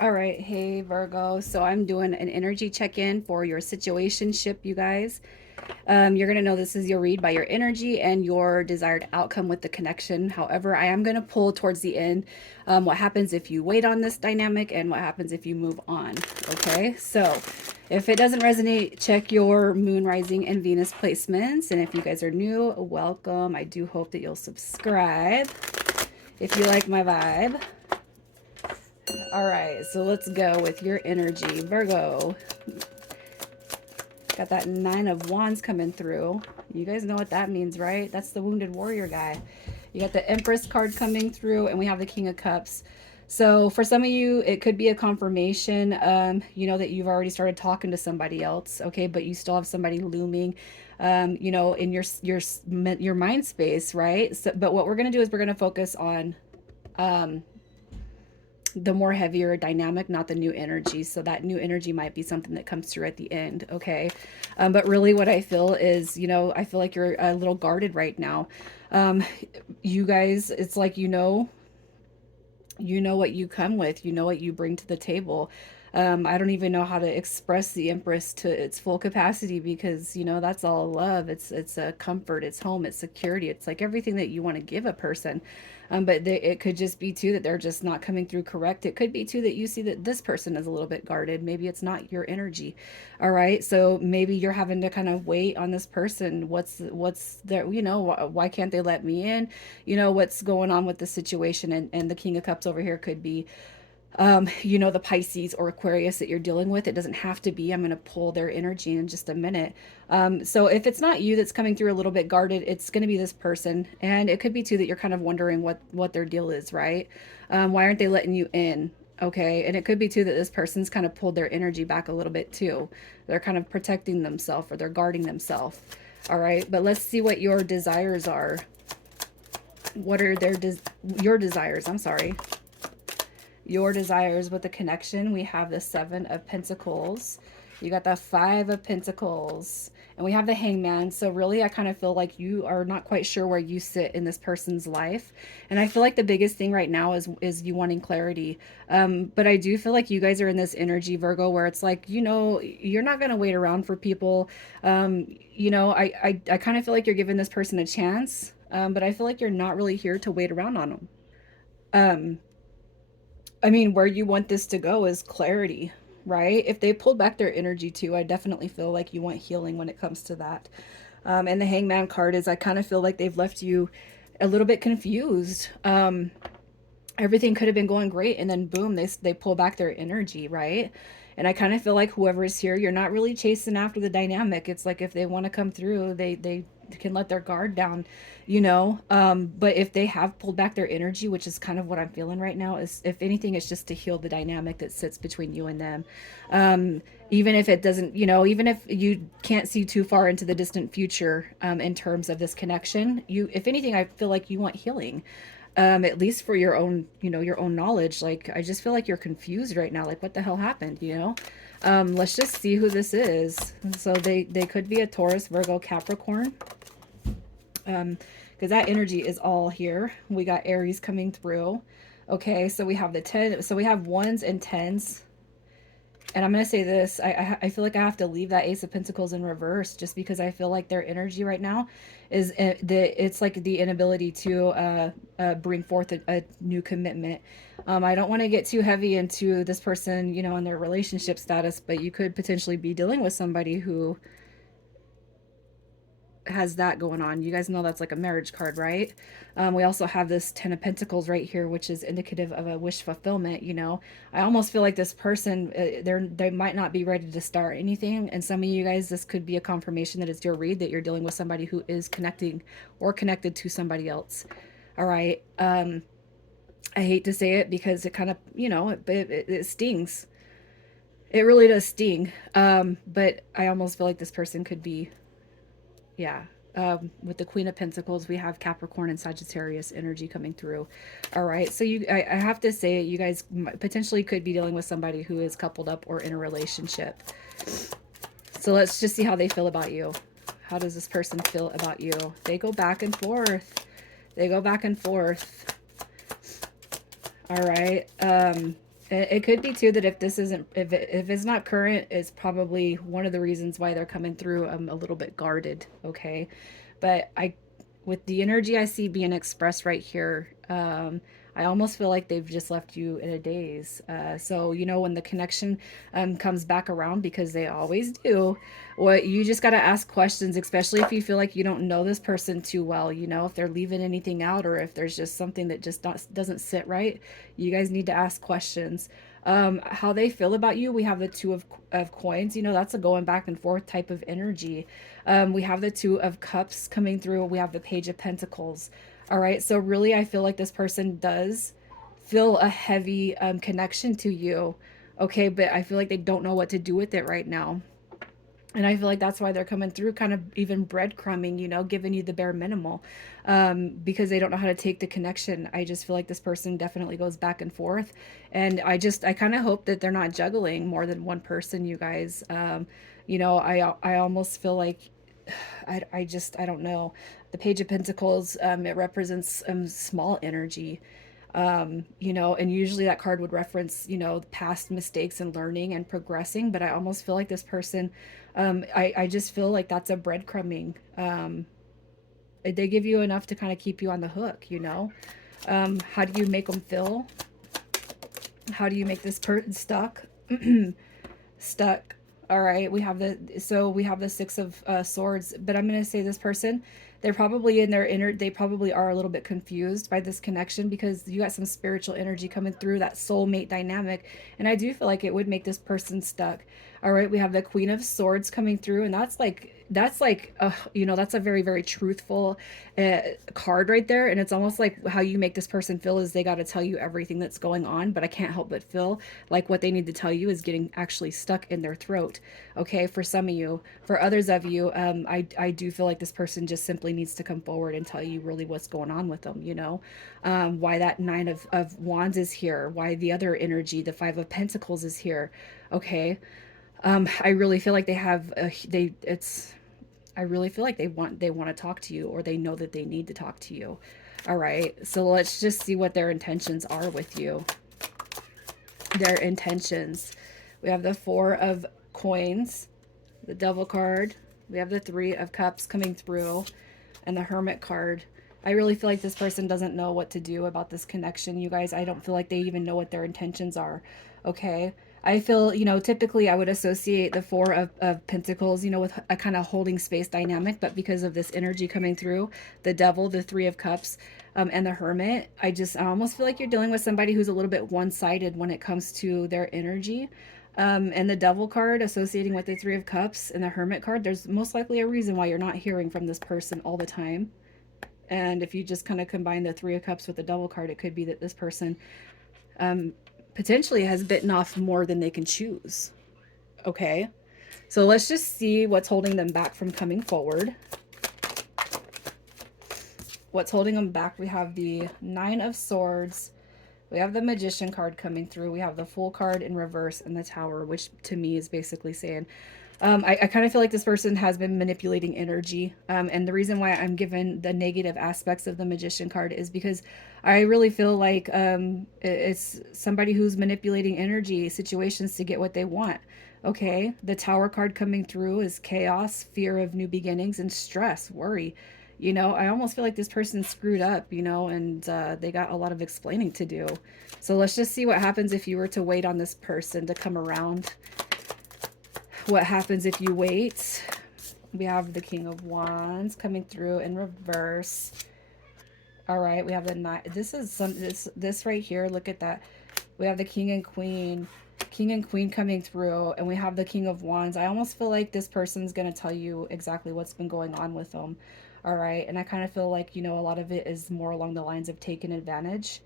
All right, hey Virgo. So I'm doing an energy check-in for your situationship, you guys. You're gonna know this is your read by your energy and your desired outcome with the connection. However, I am gonna pull towards the end what happens if you wait on this dynamic and what happens if you move on. Okay, so if it doesn't resonate, check your moon, rising, and Venus placements. And if you guys are new, welcome. I do hope that you'll subscribe if you like my vibe. All right, so let's go with your energy. Virgo, got that Nine of Wands coming through. You guys know what that means, right? That's the Wounded Warrior guy. You got the Empress card coming through, and we have the King of Cups. So for some of you, it could be a confirmation, that you've already started talking to somebody else, okay, but you still have somebody looming, in your mind space, right? So, but what we're gonna do is we're gonna focus on um, the more heavier dynamic, not the new energy. So that new energy might be something that comes through at the end. Okay. But really what I feel is, I feel like you're a little guarded right now. Um, you guys, it's like, what you come with, what you bring to the table. I don't even know how to express the Empress to its full capacity because that's all love. It's a comfort, it's home, it's security, it's like everything that you want to give a person. But it could just be too that they're just not coming through correct. It could be too that you see that this person is a little bit guarded. Maybe it's not your energy. All right, so maybe you're having to kind of wait on this person. What's there? Why can't they let me in? What's going on with the situation, and the King of Cups over here could be the Pisces or Aquarius that you're dealing with. It doesn't have to be. I'm going to pull their energy in just a minute. So if it's not you that's coming through a little bit guarded, it's going to be this person. And it could be too that you're kind of wondering what their deal is, right? Why aren't they letting you in? Okay. And it could be too that this person's kind of pulled their energy back a little bit too. They're kind of protecting themselves or they're guarding themselves. All right. But let's see what your desires are. What are your desires? I'm sorry. Your desires with the connection. We have the Seven of Pentacles. You got the Five of Pentacles. And we have the Hangman. So really, I kind of feel like you are not quite sure where you sit in this person's life. And I feel like the biggest thing right now is you wanting clarity. But I do feel like you guys are in this energy, Virgo, where it's like, you're not going to wait around for people. I kind of feel like you're giving this person a chance. But I feel like you're not really here to wait around on them. Um, I mean, where you want this to go is clarity, right? If they pull back their energy too, I definitely feel like you want healing when it comes to that. And the Hangman card is I kind of feel like they've left you a little bit confused. Everything could have been going great, and then boom, they pull back their energy, right? And I kind of feel like whoever is here, you're not really chasing after the dynamic. It's like if they want to come through, they can let their guard down, but if they have pulled back their energy, which is kind of what I'm feeling right now, is if anything, it's just to heal the dynamic that sits between you and them. Even if it doesn't, even if you can't see too far into the distant future, in terms of this connection, if anything, I feel like you want healing, at least for your own, your own knowledge. Like, I just feel like you're confused right now. Like, what the hell happened? Let's just see who this is. So they could be a Taurus, Virgo, Capricorn. Because that energy is all here. We got Aries coming through. Okay, so we have the 10. So we have ones and tens. And I'm going to say this. I feel like I have to leave that Ace of Pentacles in reverse just because I feel like their energy right now is it's like the inability to bring forth a new commitment. I don't want to get too heavy into this person, and their relationship status, but you could potentially be dealing with somebody who has that going on. You guys know that's like a marriage card, right? We also have this Ten of Pentacles right here, which is indicative of a wish fulfillment. I almost feel like this person, they might not be ready to start anything, and some of you guys, this could be a confirmation that it's your read that you're dealing with somebody who is connecting or connected to somebody else. All right. I hate to say it because it kind of, it stings. It really does sting. But I almost feel like this person could be, yeah. With the Queen of Pentacles, we have Capricorn and Sagittarius energy coming through. All right, so I have to say, you guys potentially could be dealing with somebody who is coupled up or in a relationship. So let's just see how they feel about you. How does this person feel about you? They go back and forth. They go back and forth. All right. It could be too that if this isn't, if it's not current, it's probably one of the reasons why they're coming through a little bit guarded. Okay, but with the energy I see being expressed right here, I almost feel like they've just left you in a daze. So when the connection comes back around, because they always do, what you just got to ask questions, especially if you feel like you don't know this person too well. If they're leaving anything out, or if there's just something that just doesn't sit right, you guys need to ask questions. How they feel about you, we have the two of coins. That's a going back and forth type of energy. We have the two of cups coming through. We have the page of pentacles. All right, so really I feel like this person does feel a heavy connection to you. Okay, but I feel like they don't know what to do with it right now. And I feel like that's why they're coming through, kind of even breadcrumbing, giving you the bare minimal, because they don't know how to take the connection. I just feel like this person definitely goes back and forth. And I kind of hope that they're not juggling more than one person, you guys. I almost feel like, I don't know. The Page of Pentacles, it represents small energy, and usually that card would reference, past mistakes and learning and progressing. But I almost feel like this person, I just feel like that's a breadcrumbing. They give you enough to kind of keep you on the hook. How do you make them feel? How do you make this person stuck? Stuck. All right, we have the Six of Swords, but I'm gonna say this person, they're probably in their inner. They probably are a little bit confused by this connection, because you got some spiritual energy coming through, that soulmate dynamic, and I do feel like it would make this person stuck. All right, we have the Queen of Swords coming through, and that's a very, very truthful card right there. And it's almost like how you make this person feel is they got to tell you everything that's going on, but I can't help but feel like what they need to tell you is getting actually stuck in their throat. Okay, for some of you. For others of you, I do feel like this person just simply needs to come forward and tell you really what's going on with them. Why that Nine of Wands is here, why the other energy, the Five of Pentacles, is here. Okay, I really feel like they have they it's I really feel like they want to talk to you, or they know that they need to talk to you. All right, so let's just see what their intentions are with you. Their intentions. We have the Four of Coins, the Devil card. We have the Three of Cups coming through, and the Hermit card. I really feel like this person doesn't know what to do about this connection, you guys. I don't feel like they even know what their intentions are. Okay. I feel, typically I would associate the Four of Pentacles, with a kind of holding space dynamic, but because of this energy coming through, the Devil, the Three of Cups, and the Hermit, I almost feel like you're dealing with somebody who's a little bit one-sided when it comes to their energy. And the Devil card associating with the Three of Cups and the Hermit card, there's most likely a reason why you're not hearing from this person all the time. And if you just kind of combine the Three of Cups with the Devil card, it could be that this person um, potentially has bitten off more than they can choose. Okay, so let's just see what's holding them back from coming forward. What's holding them back? We have the Nine of Swords. We have the Magician card coming through. We have the Fool card in reverse and the Tower, which to me is basically saying, I kind of feel like this person has been manipulating energy. And the reason why I'm given the negative aspects of the Magician card is because I really feel like it's somebody who's manipulating energy situations to get what they want. Okay, the Tower card coming through is chaos, fear of new beginnings, and stress, worry. I almost feel like this person screwed up, and they got a lot of explaining to do. So let's just see what happens if you were to wait on this person to come around. What happens if you wait? We have the King of Wands coming through in reverse. All right, we have the Knight. This right here. Look at that. We have the King and Queen. King and Queen coming through, and we have the King of Wands. I almost feel like this person's going to tell you exactly what's been going on with them. All right, and I kind of feel like, a lot of it is more along the lines of taking advantage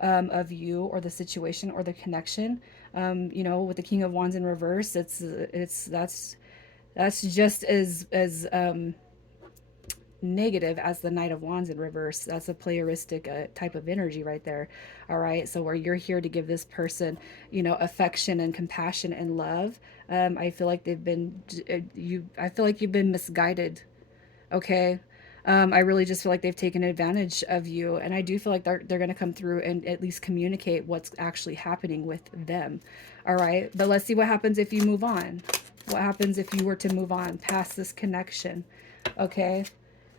of you or the situation or the connection. With the King of Wands in reverse, that's just as negative as the Knight of Wands in reverse. That's a playeristic type of energy right there. All right, so where you're here to give this person, affection and compassion and love. I feel like they've been I feel like you've been misguided. Okay. I really just feel like they've taken advantage of you, and I do feel like they're going to come through and at least communicate what's actually happening with them. All right, but let's see what happens if you move on. What happens if you were to move on past this connection? Okay,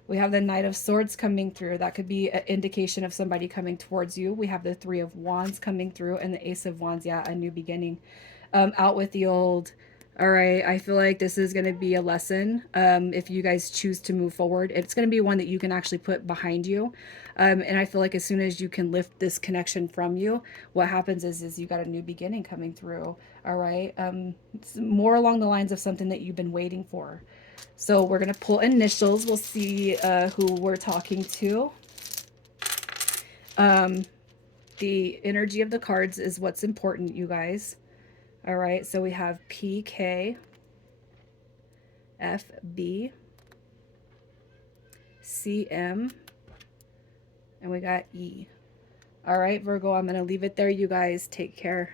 we have the Knight of Swords coming through. That could be an indication of somebody coming towards you. We have the Three of Wands coming through, and the Ace of Wands. Yeah, a new beginning. Out with the old. All right, I feel like this is going to be a lesson. If you guys choose to move forward, it's going to be one that you can actually put behind you. And I feel like as soon as you can lift this connection from you, what happens is you got a new beginning coming through. All right, it's more along the lines of something that you've been waiting for. So we're going to pull initials. We'll see who we're talking to. Um, the energy of the cards is what's important, you guys. All right, so we have PK, FB, CM, and we got E. All right, Virgo, I'm going to leave it there. You guys take care.